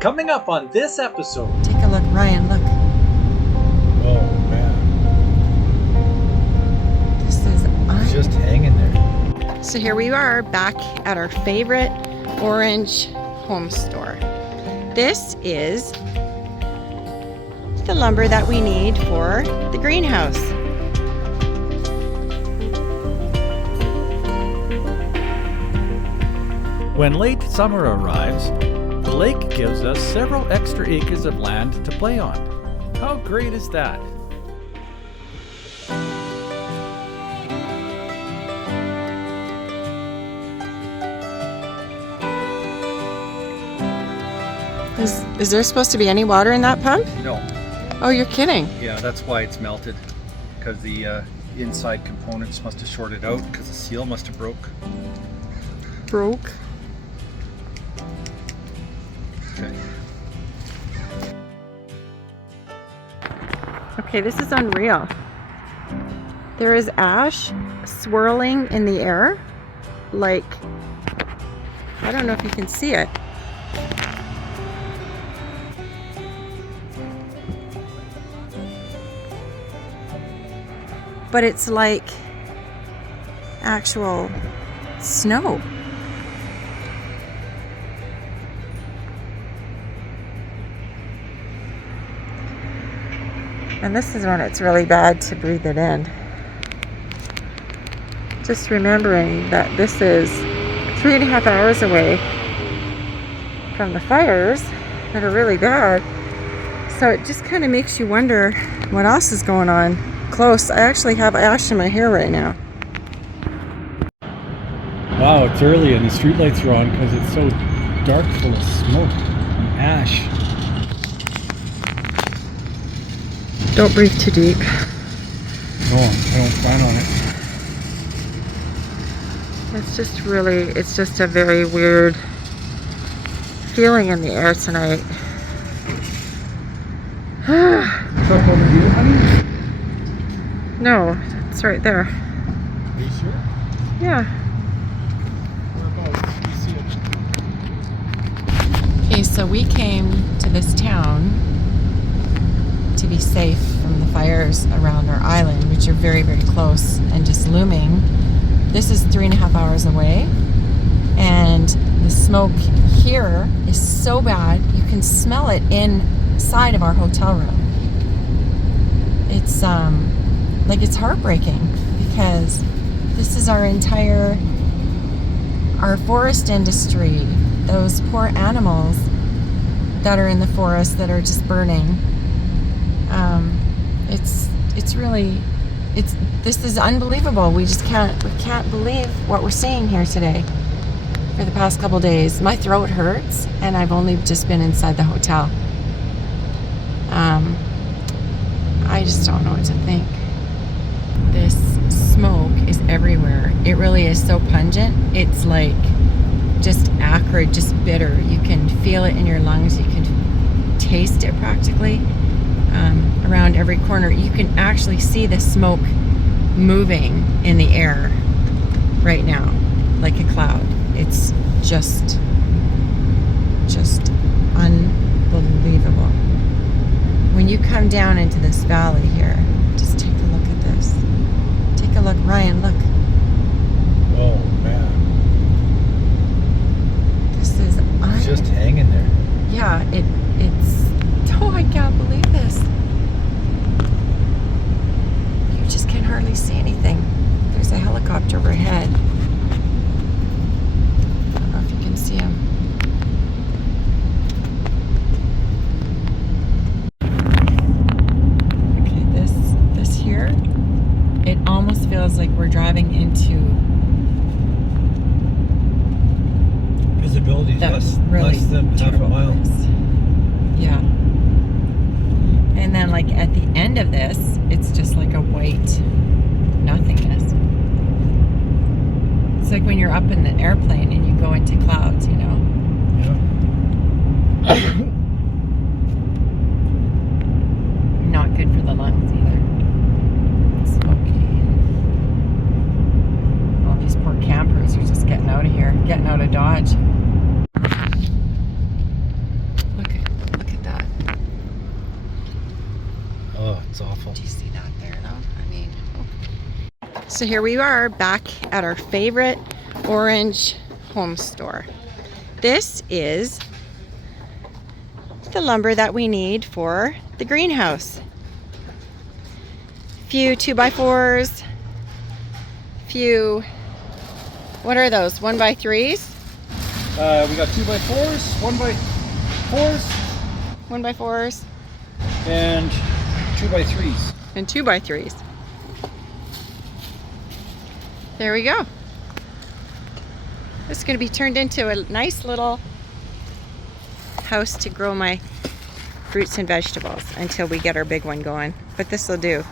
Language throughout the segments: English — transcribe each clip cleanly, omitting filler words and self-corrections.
Coming up on this episode. Take a look, Ryan, look. Oh man. This is It's just hanging there. So here we are back at our favorite orange home store. This is the lumber that we need for the greenhouse. When late summer arrives, the lake gives us several extra acres of land to play on. How great is that? Is there supposed to be any water in that pump? No. Oh, you're kidding. Yeah, that's why it's melted. Because the inside components must have shorted out because the seal must have broke. Broke. Okay. Okay, this is unreal. There is ash swirling in the air. Like, I don't know if you can see it. But it's like actual snow. And this is when it's really bad to breathe it in. Just remembering that this is 3.5 hours away from the fires that are really bad. So it just kind of makes you wonder what else is going on close. I actually have ash in my hair right now. Wow, it's early and the streetlights are on because it's so dark, full of smoke and ash. Don't breathe too deep. No, I don't plan on it. It's just a very weird feeling in the air tonight. Truck over here, honey? No, it's right there. Are you sure? Yeah. Whereabouts? You see it? Okay, so we came to this town to be safe from the fires around our island, which are very, very close and just looming. This is 3.5 hours away, and the smoke here is so bad you can smell it inside of our hotel room. It's like it's heartbreaking because this is our forest industry, those poor animals that are in the forest that are just burning. This is unbelievable. We can't believe what we're seeing here today. For the past couple days, my throat hurts, and I've only just been inside the hotel. I just don't know what to think. This smoke is everywhere. It really is so pungent. It's like just acrid, just bitter. You can feel it in your lungs. You can taste it practically around every corner. You can actually see the smoke moving in the air right now, like a cloud. It's just unbelievable. When you come down into this valley here, just take a look at this. Take a look, Ryan, look. Oh man. This is It's just hanging there. Yeah, it's oh, I can't believe this. You just can hardly see anything. There's a helicopter overhead. I don't know if you can see him. Okay, this here, it almost feels like we're driving into Visibility is less than half a mile. Yeah. And then like at the end of this, it's just like a white nothingness. It's like when you're up in the airplane and you go into clouds, you know? Yeah. Not good for the lungs either. It's smoky. And all these poor campers are just getting out of here, getting out of Dodge. Look at awful. Do you see that there though? I mean, So here we are back at our favorite orange home store. This is the lumber that we need for the greenhouse. Few 2x4s, few, what are those, 1x3s? We got 2x4s, 1x4s, 1x4s, and 2x3s. and 2x3s. There we go. This is going to be turned into a nice little house to grow my fruits and vegetables until we get our big one going. But this will do.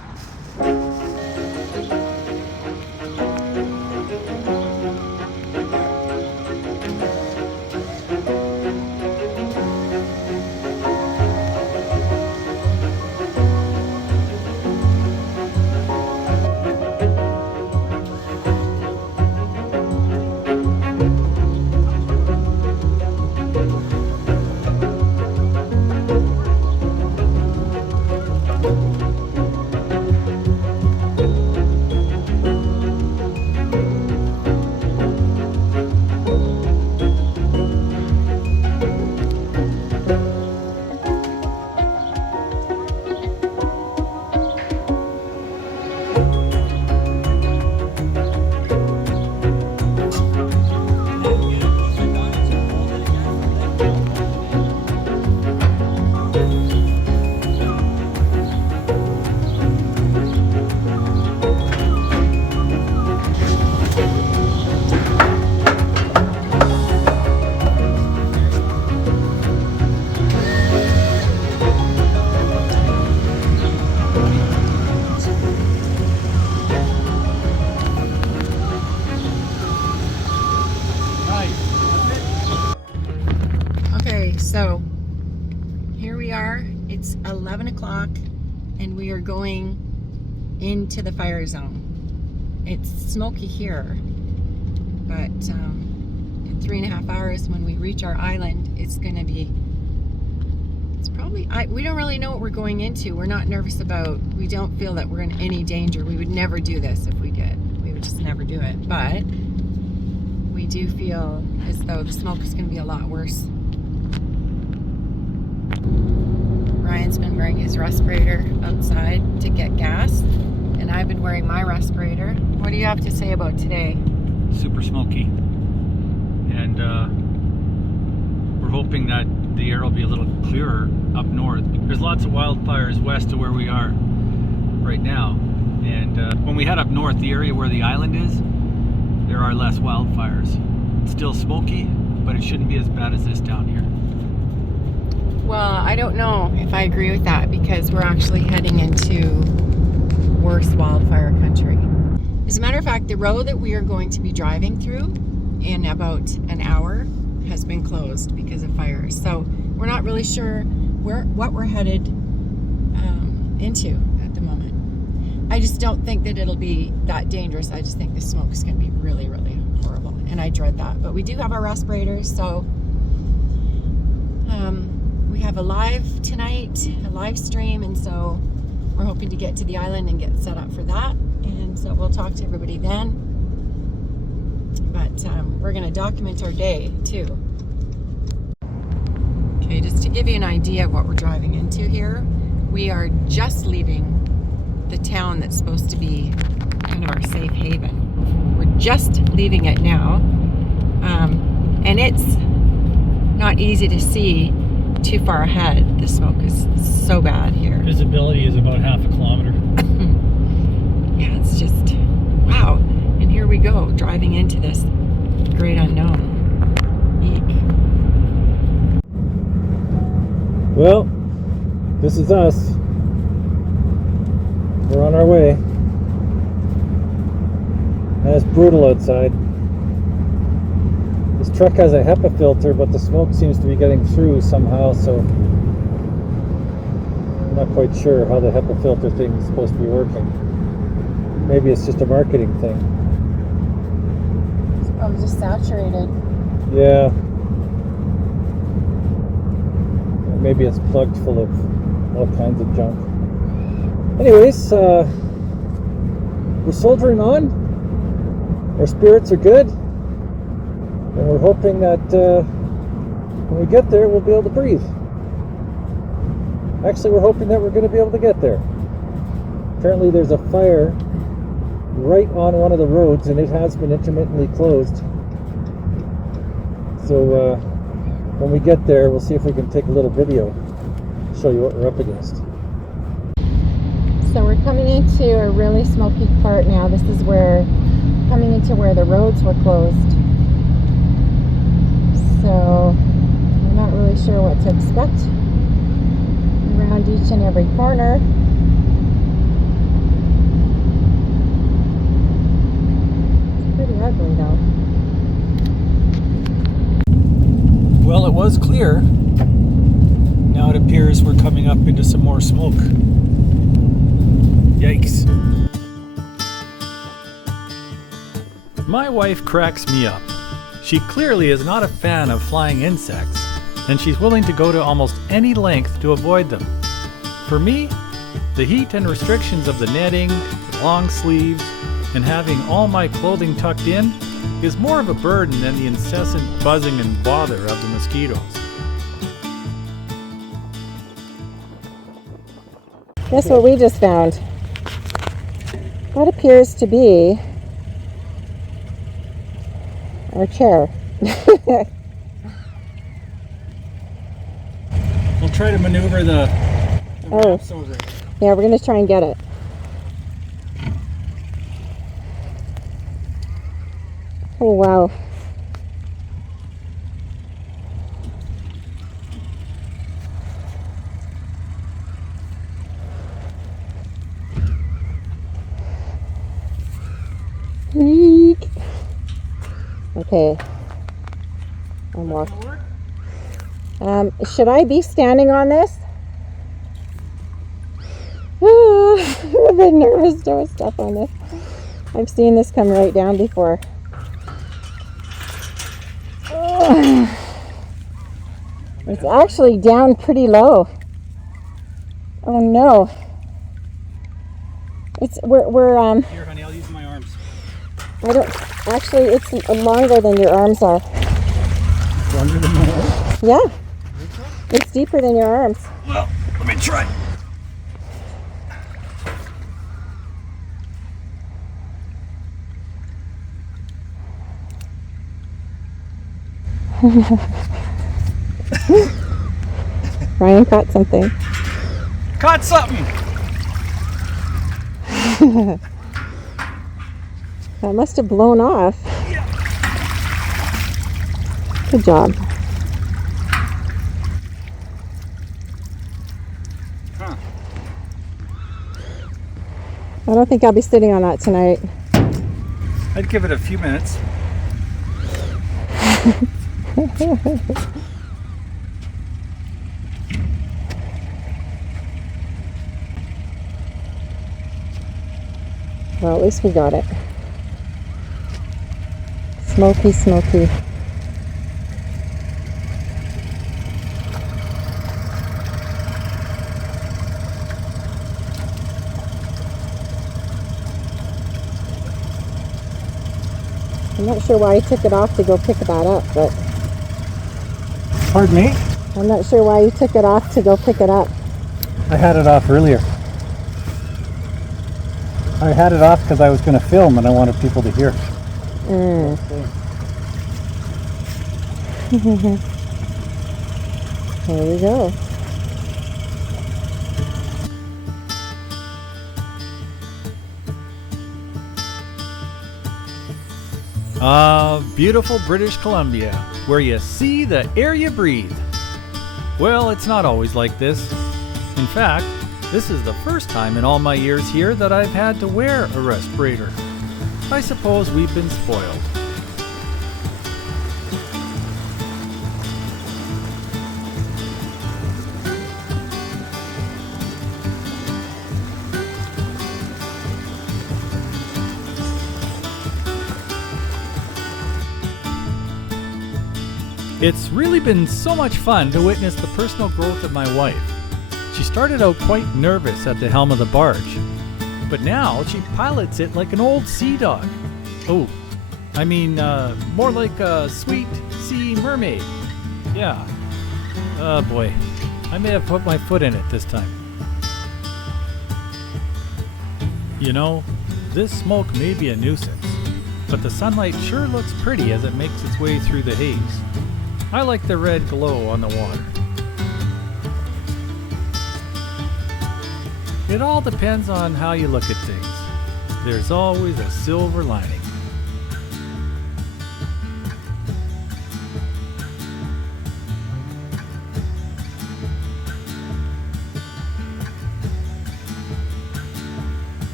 So here we are, it's 11 o'clock and we are going into the fire zone. It's smoky here, but in 3.5 hours when we reach our island, it's gonna be, it's probably, we don't really know what we're going into. We're not nervous about, we don't feel that we're in any danger. We would never do this if we did. We would just never do it, but we do feel as though the smoke is gonna be a lot worse. Ryan's been wearing his respirator outside to get gas, and I've been wearing my respirator. What do you have to say about today? Super smoky. And we're hoping that the air will be a little clearer up north. There's lots of wildfires west of where we are right now. And when we head up north, the area where the island is, there are less wildfires. It's still smoky, but it shouldn't be as bad as this down here. Well, I don't know if I agree with that because we're actually heading into worse wildfire country. As a matter of fact, the road that we are going to be driving through in about an hour has been closed because of fires. So we're not really sure what we're headed into at the moment. I just don't think that it'll be that dangerous. I just think the smoke is going to be really, really horrible, and I dread that. But we do have our respirators, so we have a live stream, and so we're hoping to get to the island and get set up for that, and so we'll talk to everybody then. But we're going to document our day too. Okay, just to give you an idea of what we're driving into here, we are just leaving the town that's supposed to be kind of our safe haven. We're just leaving it now, and it's not easy to see too far ahead. The smoke is so bad here. Visibility is about half a kilometer. Yeah, it's just, wow. And here we go, driving into this great unknown. Eek. Well, this is us. We're on our way. And it's brutal outside. This truck has a HEPA filter, but the smoke seems to be getting through somehow, so I'm not quite sure how the HEPA filter thing is supposed to be working. Maybe it's just a marketing thing. It's probably just saturated. Yeah. Maybe it's plugged full of all kinds of junk. anyways, we're soldiering on. Our spirits are good, and we're hoping that when we get there, we'll be able to breathe. Actually, we're hoping that we're going to be able to get there. Apparently, there's a fire right on one of the roads, and it has been intermittently closed. So when we get there, we'll see if we can take a little video, show you what we're up against. So we're coming into a really smoky part now. This is where, coming into where the roads were closed. So I'm not really sure what to expect around each and every corner. It's pretty ugly though. Well, it was clear. Now it appears we're coming up into some more smoke. Yikes. My wife cracks me up. She clearly is not a fan of flying insects, and she's willing to go to almost any length to avoid them. For me, the heat and restrictions of the netting, the long sleeves, and having all my clothing tucked in is more of a burden than the incessant buzzing and bother of the mosquitoes. Guess what we just found? What appears to be our chair. We'll try to maneuver the Oh, yeah, we're gonna try and get it. Oh, wow. Eek. Okay. I'm walking. Should I be standing on this? I'm a bit nervous to step on this. I've seen this come right down before. It's actually down pretty low. Oh no. We're Here, honey, I'll use my arms. I don't actually, it's longer than your arms are. Longer than my arms? Yeah. It's deeper than your arms. Well, let me try. Ryan caught something. Caught something! That must have blown off. Good job. Huh. I don't think I'll be sitting on that tonight. I'd give it a few minutes. Well, at least we got it. Smoky, smoky. I'm not sure why he took it off to go pick that up, but Pardon me? I'm not sure why you took it off to go pick it up. I had it off earlier. I had it off because I was going to film and I wanted people to hear. There we go. Beautiful British Columbia, where you see the air you breathe. Well, it's not always like this. In fact, this is the first time in all my years here that I've had to wear a respirator. I suppose we've been spoiled. It's really been so much fun to witness the personal growth of my wife. She started out quite nervous at the helm of the barge, but now she pilots it like an old sea dog. Oh, I mean, more like a sweet sea mermaid. Yeah. Oh boy, I may have put my foot in it this time. You know, this smoke may be a nuisance, but the sunlight sure looks pretty as it makes its way through the haze. I like the red glow on the water. It all depends on how you look at things. There's always a silver lining.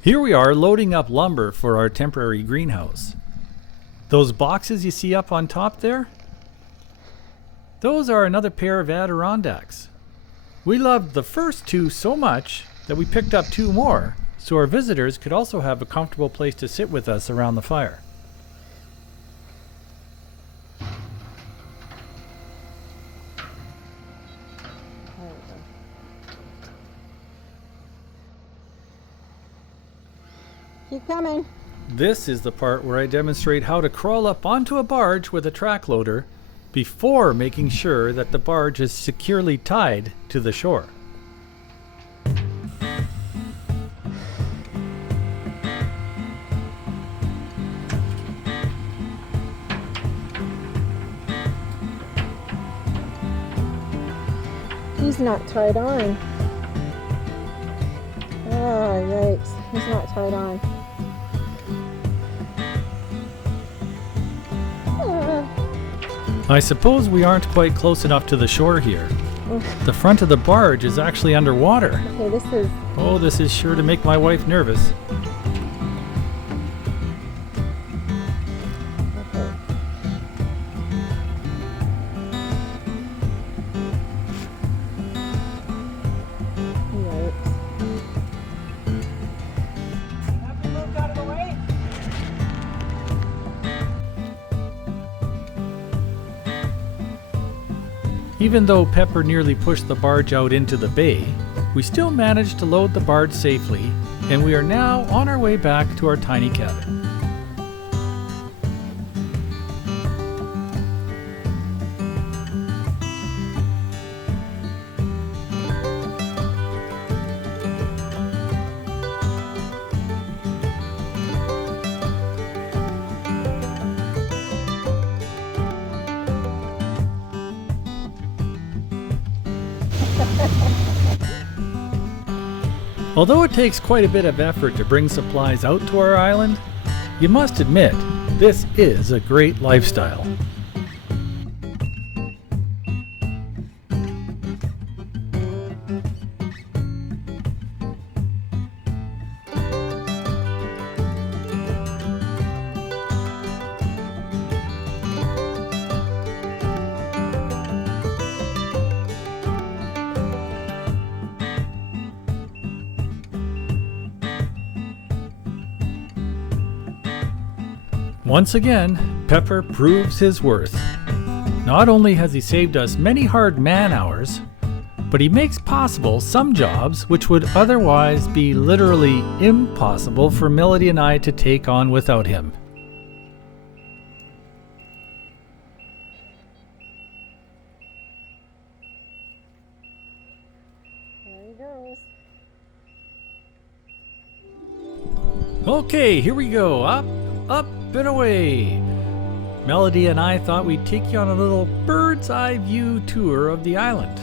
Here we are loading up lumber for our temporary greenhouse. Those boxes you see up on top there? Those are another pair of Adirondacks. We loved the first two so much that we picked up two more, so our visitors could also have a comfortable place to sit with us around the fire. Keep coming. This is the part where I demonstrate how to crawl up onto a barge with a track loader before making sure that the barge is securely tied to the shore. He's not tied on. Oh, yikes. He's not tied on. I suppose we aren't quite close enough to the shore here. The front of the barge is actually underwater. Okay, this is... Oh, this is sure to make my wife nervous. Okay. Yikes. Have you moved out of the way? Even though Pepper nearly pushed the barge out into the bay, we still managed to load the barge safely, and we are now on our way back to our tiny cabin. Although it takes quite a bit of effort to bring supplies out to our island, you must admit, this is a great lifestyle. Once again, Pepper proves his worth. Not only has he saved us many hard man-hours, but he makes possible some jobs which would otherwise be literally impossible for Melody and I to take on without him. There he goes. Okay, here we go. Up, up, and away. Melody and I thought we'd take you on a little bird's eye view tour of the island.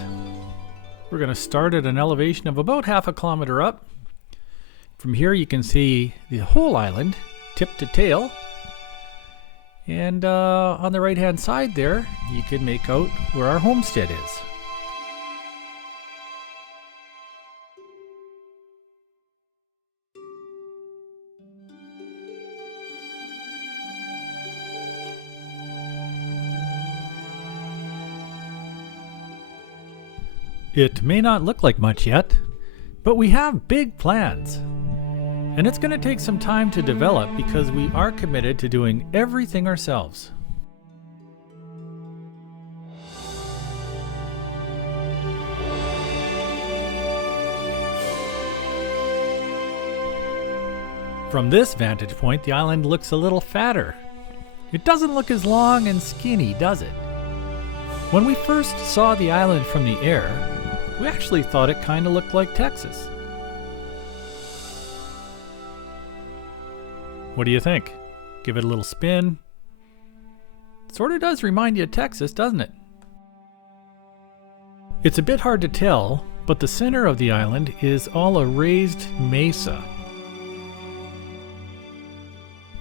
We're going to start at an elevation of about half a kilometer up. From here you can see the whole island, tip to tail. And on the right hand side there, you can make out where our homestead is. It may not look like much yet, but we have big plans. And it's going to take some time to develop because we are committed to doing everything ourselves. From this vantage point, the island looks a little fatter. It doesn't look as long and skinny, does it? When we first saw the island from the air, we actually thought it kind of looked like Texas. What do you think? Give it a little spin. Sort of does remind you of Texas, doesn't it? It's a bit hard to tell, but the center of the island is all a raised mesa.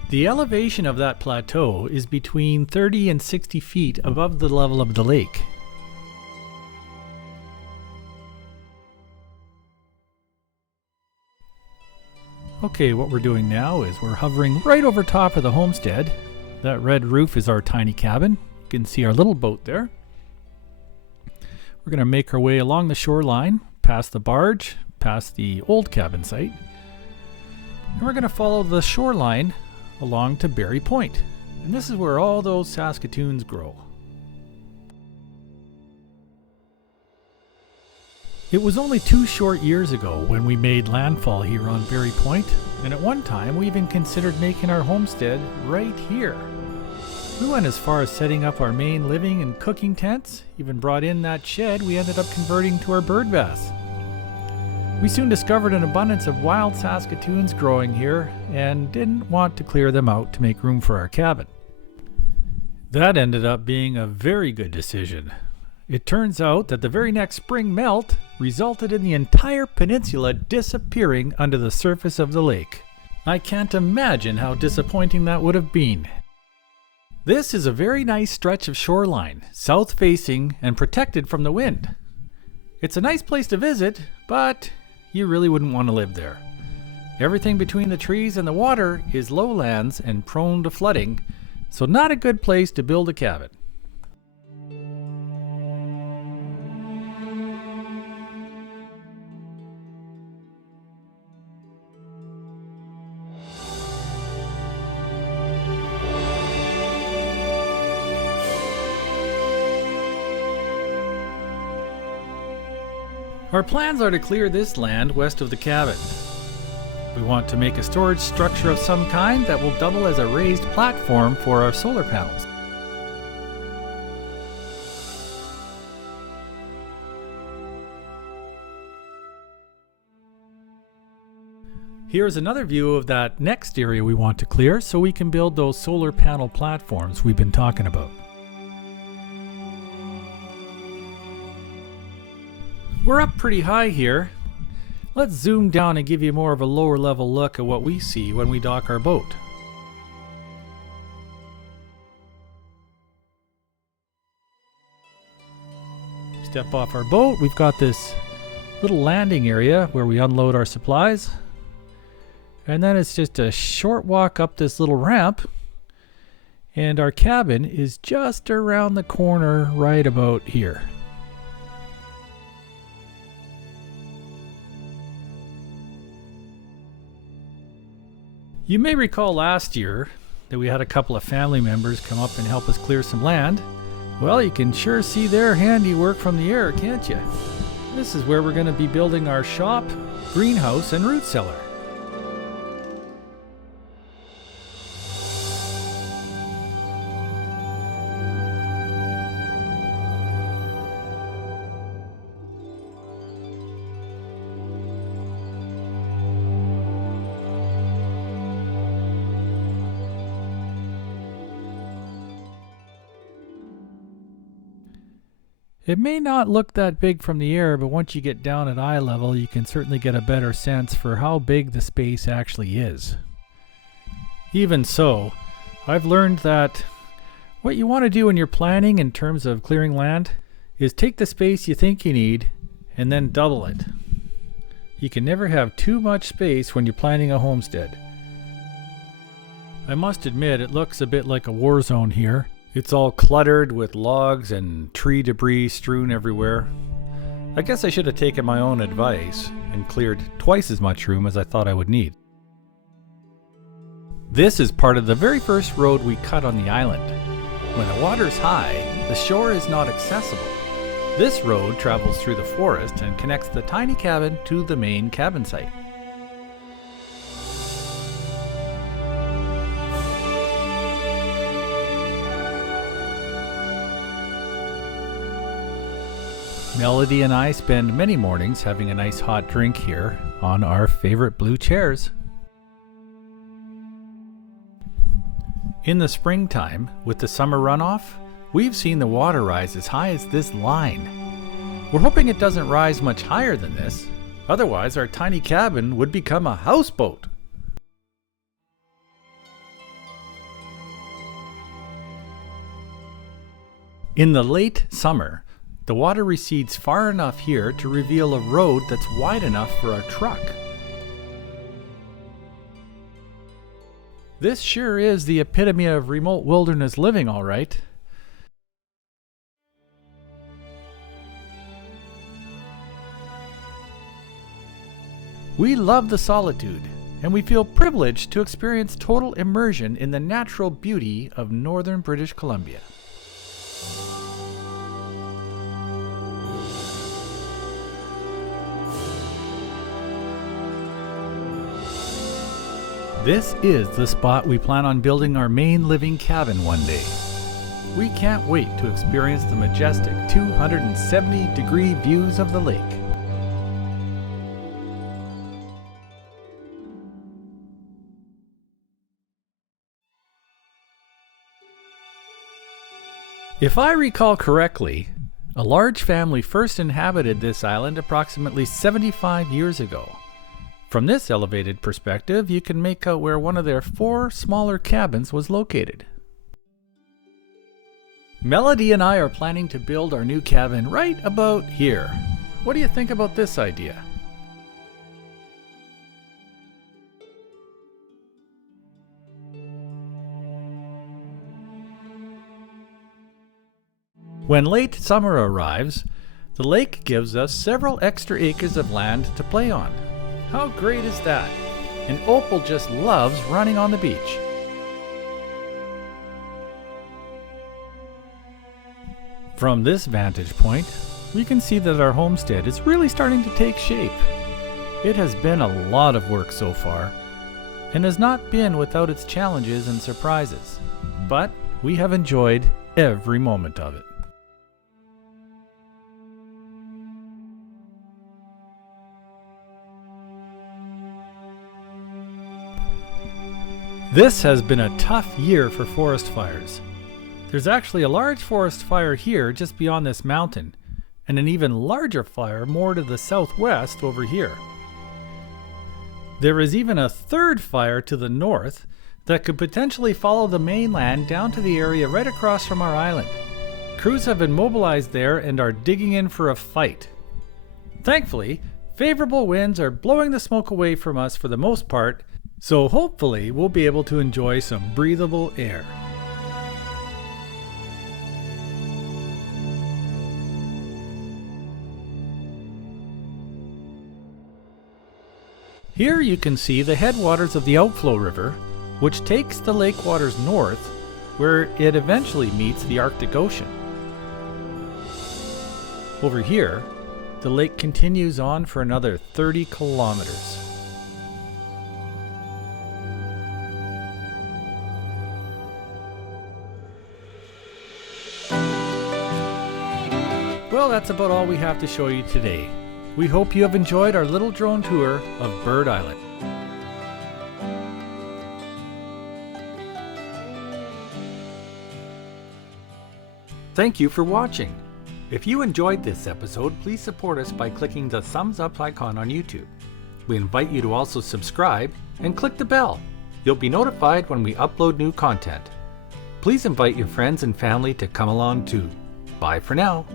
The elevation of that plateau is between 30 and 60 feet above the level of the lake. Okay, what we're doing now is we're hovering right over top of the homestead. That red roof is our tiny cabin. You can see our little boat there. We're going to make our way along the shoreline, past the barge, past the old cabin site. And we're going to follow the shoreline along to Berry Point. And this is where all those Saskatoons grow. It was only 2 short years ago when we made landfall here on Berry Point, and at one time we even considered making our homestead right here. We went as far as setting up our main living and cooking tents, even brought in that shed we ended up converting to our bird bath. We soon discovered an abundance of wild Saskatoons growing here and didn't want to clear them out to make room for our cabin. That ended up being a very good decision. It turns out that the very next spring melt resulted in the entire peninsula disappearing under the surface of the lake. I can't imagine how disappointing that would have been. This is a very nice stretch of shoreline, south-facing and protected from the wind. It's a nice place to visit, but you really wouldn't want to live there. Everything between the trees and the water is lowlands and prone to flooding, so not a good place to build a cabin. Our plans are to clear this land west of the cabin. We want to make a storage structure of some kind that will double as a raised platform for our solar panels. Here's another view of that next area we want to clear so we can build those solar panel platforms we've been talking about. We're up pretty high here. Let's zoom down and give you more of a lower level look at what we see when we dock our boat. Step off our boat, we've got this little landing area where we unload our supplies. And then it's just a short walk up this little ramp. And our cabin is just around the corner right about here. You may recall last year that we had a couple of family members come up and help us clear some land. Well, you can sure see their handiwork from the air, can't you? This is where we're going to be building our shop, greenhouse, and root cellar. It may not look that big from the air, but once you get down at eye level, you can certainly get a better sense for how big the space actually is. Even so, I've learned that what you want to do when you're planning in terms of clearing land is take the space you think you need and then double it. You can never have too much space when you're planning a homestead. I must admit, it looks a bit like a war zone here. It's all cluttered with logs and tree debris strewn everywhere. I guess I should have taken my own advice and cleared twice as much room as I thought I would need. This is part of the very first road we cut on the island. When the water's high, the shore is not accessible. This road travels through the forest and connects the tiny cabin to the main cabin site. Melody and I spend many mornings having a nice hot drink here on our favorite blue chairs. In the springtime, with the summer runoff, we've seen the water rise as high as this line. We're hoping it doesn't rise much higher than this, otherwise our tiny cabin would become a houseboat. In the late summer, the water recedes far enough here to reveal a road that's wide enough for our truck. This sure is the epitome of remote wilderness living, all right. We love the solitude, and we feel privileged to experience total immersion in the natural beauty of northern British Columbia. This is the spot we plan on building our main living cabin one day. We can't wait to experience the majestic 270-degree views of the lake. If I recall correctly, a large family first inhabited this island approximately 75 years ago. From this elevated perspective, you can make out where one of their 4 smaller cabins was located. Melody and I are planning to build our new cabin right about here. What do you think about this idea? When late summer arrives, the lake gives us several extra acres of land to play on. How great is that? And Opal just loves running on the beach. From this vantage point, we can see that our homestead is really starting to take shape. It has been a lot of work so far, and has not been without its challenges and surprises. But we have enjoyed every moment of it. This has been a tough year for forest fires. There's actually a large forest fire here just beyond this mountain, and an even larger fire more to the southwest over here. There is even a third fire to the north that could potentially follow the mainland down to the area right across from our island. Crews have been mobilized there and are digging in for a fight. Thankfully, favorable winds are blowing the smoke away from us for the most part, so hopefully we'll be able to enjoy some breathable air. Here you can see the headwaters of the outflow river, which takes the lake waters north, where it eventually meets the Arctic Ocean. Over here, the lake continues on for another 30 kilometers. Well, that's about all we have to show you today. We hope you have enjoyed our little drone tour of Bird Island. Thank you for watching. If you enjoyed this episode, please support us by clicking the thumbs up icon on YouTube. We invite you to also subscribe and click the bell. You'll be notified when we upload new content. Please invite your friends and family to come along too. Bye for now.